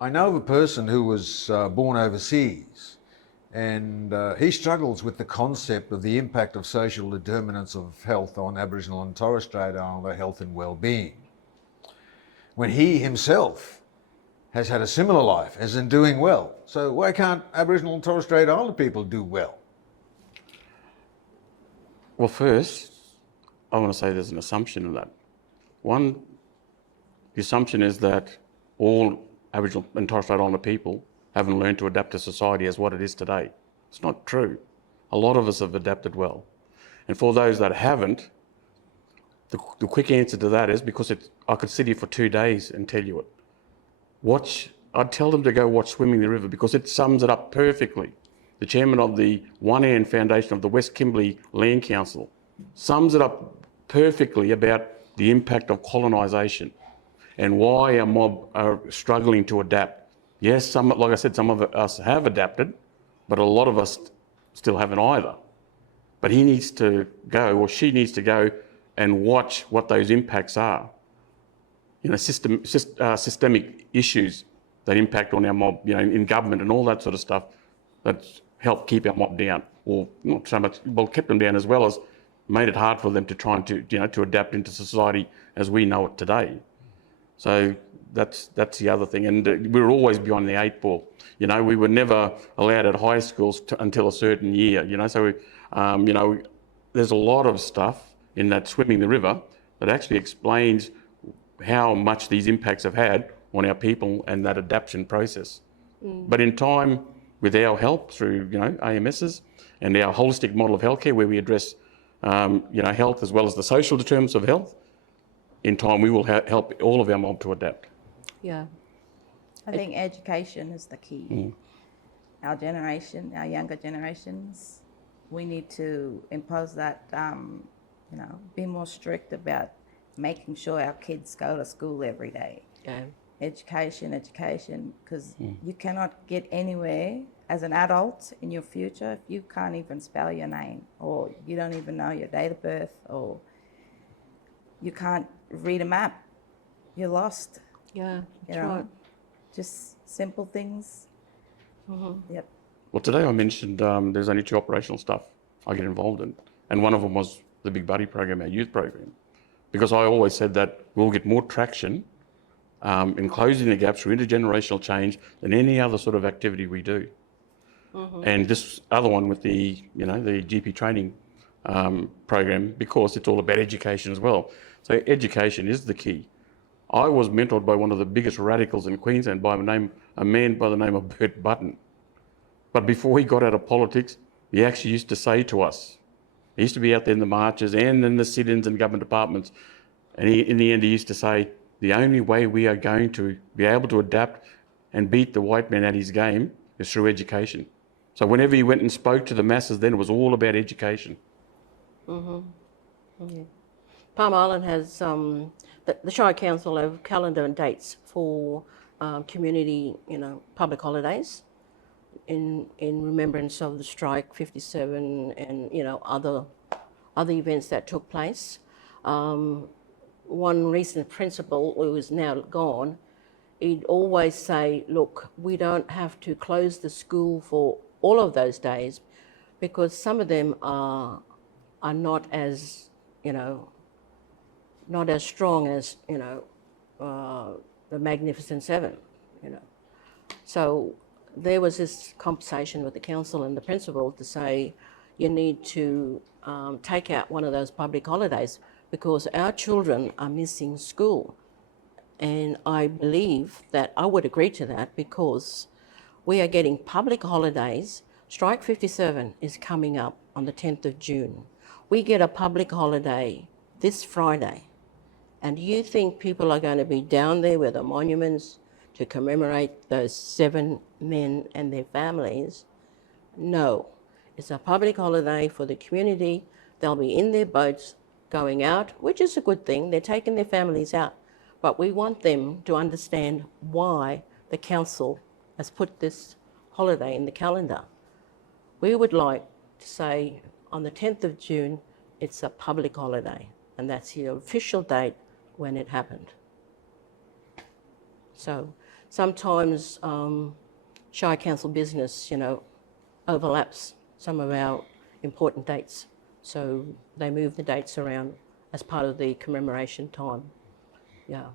I know of a person who was born overseas, and he struggles with the concept of the impact of social determinants of health on Aboriginal and Torres Strait Islander health and well-being, when he himself has had a similar life, as in doing well. So why can't Aboriginal and Torres Strait Islander people do well? Well, first, I want to say there's an assumption in that. One, the assumption is that all Aboriginal and Torres Strait Islander people haven't learned to adapt to society as what it is today. It's not true. A lot of us have adapted well. And for those that haven't, the quick answer to that is because I could sit here for 2 days and tell you it. I'd tell them to go watch Swimming the River because it sums it up perfectly. The chairman of the One Hand Foundation of the West Kimberley Land Council sums it up perfectly about the impact of colonisation and why our mob are struggling to adapt. Yes, like I said, some of us have adapted, but a lot of us still haven't either. But he needs to go, or she needs to go and watch what those impacts are. You know, systemic issues that impact on our mob, you know, in government and all that sort of stuff that help keep our mob down, or not so much, well, kept them down as well as made it hard for them to try and to adapt into society as we know it today. So that's the other thing. And we were always behind the 8 ball. You know, we were never allowed at high schools until a certain year, you know. So, you know, there's a lot of stuff in that Swimming the River that actually explains how much these impacts have had on our people and that adaptation process. But in time, with our help through, you know, AMSs and our holistic model of healthcare where we address, you know, health as well as the social determinants of health, in time we will help all of our mob to adapt. Yeah. I think education is the key. Our generation, our younger generations, we need to impose that, you know, be more strict about making sure our kids go to school every day. Yeah. Education, because you cannot get anywhere as an adult in your future if you can't even spell your name, or you don't even know your date of birth, or you can't read a map. You're lost. Yeah, You that's know? right. Just simple things. Yep. Well, today I mentioned there's only 2 operational stuff I get involved in, and one of them was the Big Buddy program, our youth program, because I always said that we'll get more traction in closing the gaps through intergenerational change than any other sort of activity we do. And this other one with the, you know, the GP training program, because it's all about education as well. So education is the key. I was mentored by one of the biggest radicals in Queensland by a man by the name of Bert Button. But before he got out of politics, he actually used to say to us, he used to be out there in the marches and in the sit-ins and government departments, and in the end he used to say, the only way we are going to be able to adapt and beat the white man at his game is through education. So whenever he went and spoke to the masses, then it was all about education. Yeah. Palm Island has, the Shire Council have calendar and dates for community, you know, public holidays in remembrance of the Strike 57 and, you know, other events that took place. One recent principal, who is now gone, he'd always say, look, we don't have to close the school for all of those days because some of them are not as, you know, not as strong as, you know, the Magnificent Seven, you know. So there was this conversation with the council and the principal to say you need to take out one of those public holidays because our children are missing school. And I believe that I would agree to that because we are getting public holidays. Strike 57 is coming up on the 10th of June. We get a public holiday this Friday. And you think people are going to be down there with the monuments to commemorate those 7 men and their families? No. It's a public holiday for the community. They'll be in their boats going out, which is a good thing. They're taking their families out. But we want them to understand why the council has put this holiday in the calendar. We would like to say on the 10th of June, it's a public holiday, and that's the official date when it happened. So sometimes Shire Council business, overlaps some of our important dates. So they move the dates around as part of the commemoration time. Yeah.